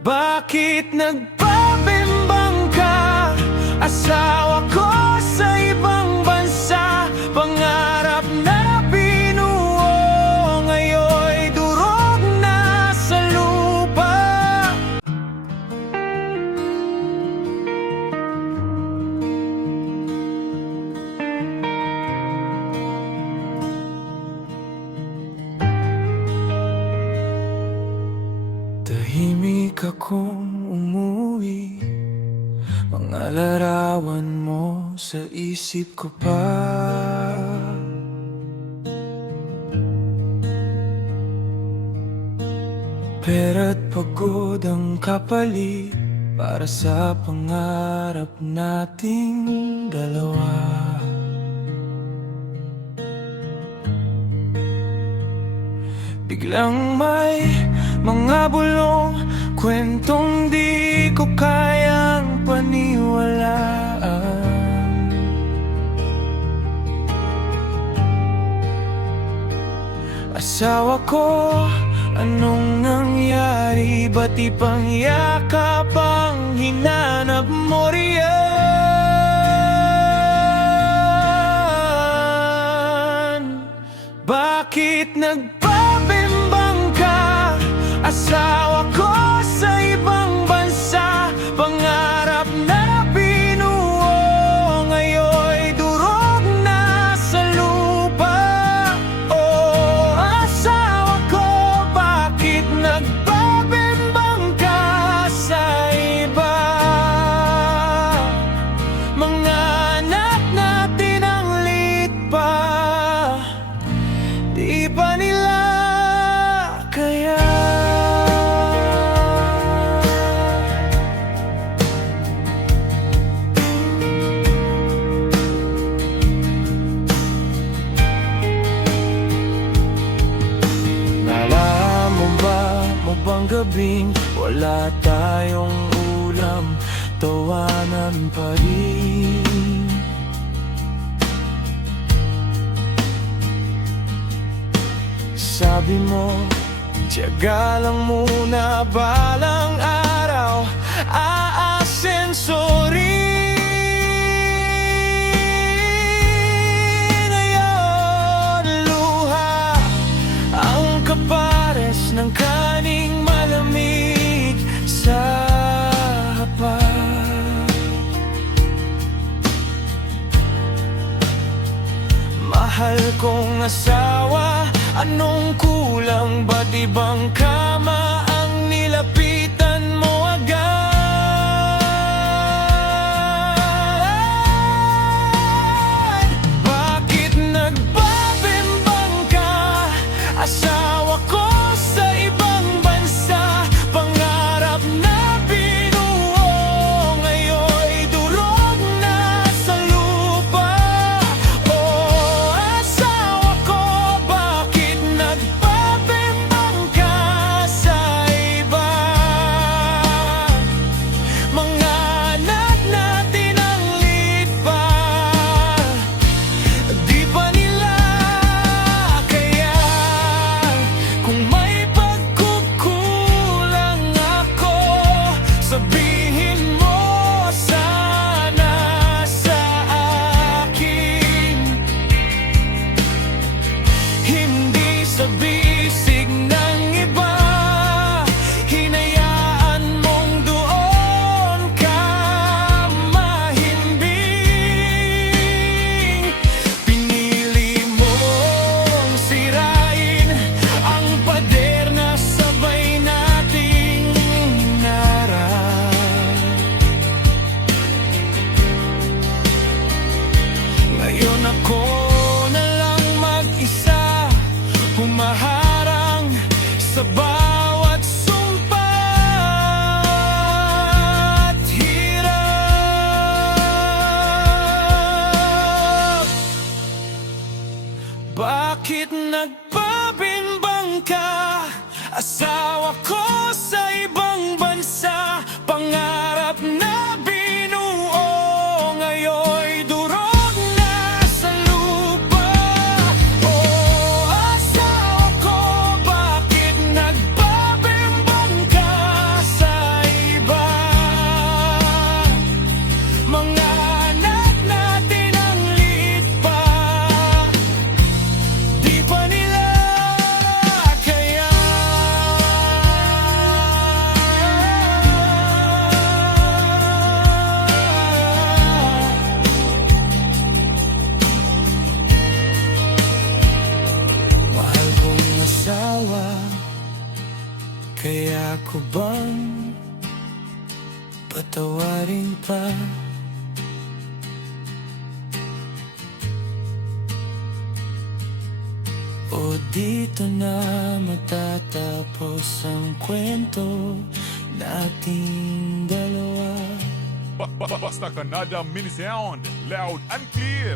Bakit nagpabimbang ka? Asawa ko sa ibang bansa, pangarap na binuo, ngayon'y durog na sa lupa. Tahimik akong umuwi, mga larawan mo sa isip ko pa. Pera't pagod ang kapalit para sa pangarap nating dalawa. Biglang may mga bulong, kwentong di ko kayang paniwalaan. Asawa ko, anong nangyari? Ba't ibang yakap ang hinanap mo riyan? Bakit nagpabimbang ka? Asawa ko sa ibang bansa, pangarap na binuo, ngayon'y durog na sa lupa. Oh, asawa ko, bakit nagpabimbang ka sa iba? Mga anak natin ang liit pa, di ba nila kaya? Bang gabing wala tayong ulam, tawanan pa rin. Sabi mo, tiyaga lang muna, balang araw aasenso rin. Ngayon luha ang kapares ng kaning malamig sa hapag. Mahal kong asawa, anong kulang? Ba't ibang kama ang nilapitan mo agad? Bakit nagpabimbang ka? Asawa ko sa ibang bansa, pangarap na binuo, ngayon'y durog na sa lupa. Oh, asawa ko, bakit nagpabimbang ka sa Handa ko bang patawarin pa? O dito na matatapos ang kwento nating dalawa? Basta Canada Mini Sound, loud and clear.